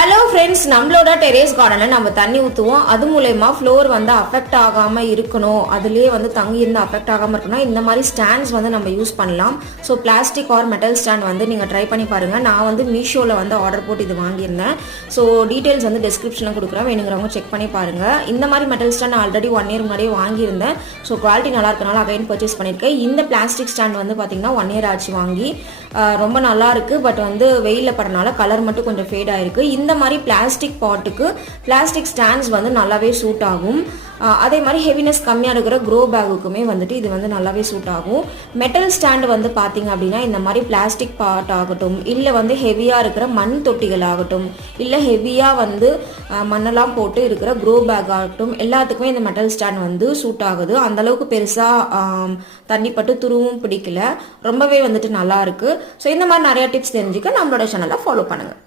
Hello friends, நம்மளோட terrace கார்டனில் நம்ம தண்ணி ஊற்றுவோம். அது மூலயமா ஃப்ளோர் வந்து அஃபெக்ட் ஆகாமல் இருக்கணும், அதுலேயே வந்து தங்கி இருந்து அஃபெக்ட் ஆகாமல் இருக்கணும். இந்த மாதிரி ஸ்டாண்ட்ஸ் வந்து நம்ம யூஸ் பண்ணலாம். So plastic or metal stand வந்து நீங்கள் ட்ரை பண்ணி பாருங்கள். நான் வந்து மீஷோவில் வந்து ஆர்டர் போட்டு இது வாங்கியிருந்தேன். ஸோ டீட்டெயில்ஸ் வந்து டிஸ்கிரிப்ஷனில் கொடுக்குறேன், வேணுங்கிறவங்க செக் பண்ணி பாருங்கள். இந்த மாதிரி மெட்டல் ஸ்டாண்ட் நான் ஆல்ரெடி 1 year முன்னாடியே வாங்கியிருந்தேன். ஸோ குவாலிட்டி நல்லா இருக்கனால அகைன் பர்ச்சேஸ் பண்ணியிருக்கேன். இந்த பிளாஸ்டிக் ஸ்டாண்ட் வந்து பார்த்தீங்கன்னா 1 year ஆச்சு வாங்கி. ரொம்ப நல்லா இருக்குது. பட் வந்து வெயிலில் படனால கலர் மட்டும் கொஞ்சம் ஃபேட் ஆகிருக்கு. இந்த மாதிரி பிளாஸ்டிக் பாட்டுக்கு பிளாஸ்டிக் ஸ்டாண்ட்ஸ் வந்து நல்லாவே சூட் ஆகும். அதே மாதிரி ஹெவினஸ் கம்மியாக இருக்கிற க்ரோ பேக்குக்குமே வந்துட்டு இது வந்து நல்லாவே சூட் ஆகும். மெட்டல் ஸ்டாண்டு வந்து பார்த்தீங்க அப்படின்னா இந்த மாதிரி பிளாஸ்டிக் பாட் ஆகட்டும், இல்லை வந்து ஹெவியாக இருக்கிற மண் தொட்டிகள் ஆகட்டும், இல்லை ஹெவியாக வந்து மண்ணெல்லாம் போட்டு இருக்கிற க்ரோ பேக் ஆகட்டும், எல்லாத்துக்குமே இந்த மெட்டல் ஸ்டாண்ட் வந்து சூட் ஆகுது. அந்தளவுக்கு பெருசாக தண்ணி பட்டு துருவும் பிடிக்கல, ரொம்பவே வந்துட்டு நல்லா இருக்குது. ஸோ இந்த மாதிரி நிறையா டிப்ஸ் தெரிஞ்சுக்க நம்மளோட சேனலை ஃபாலோ பண்ணுங்கள்.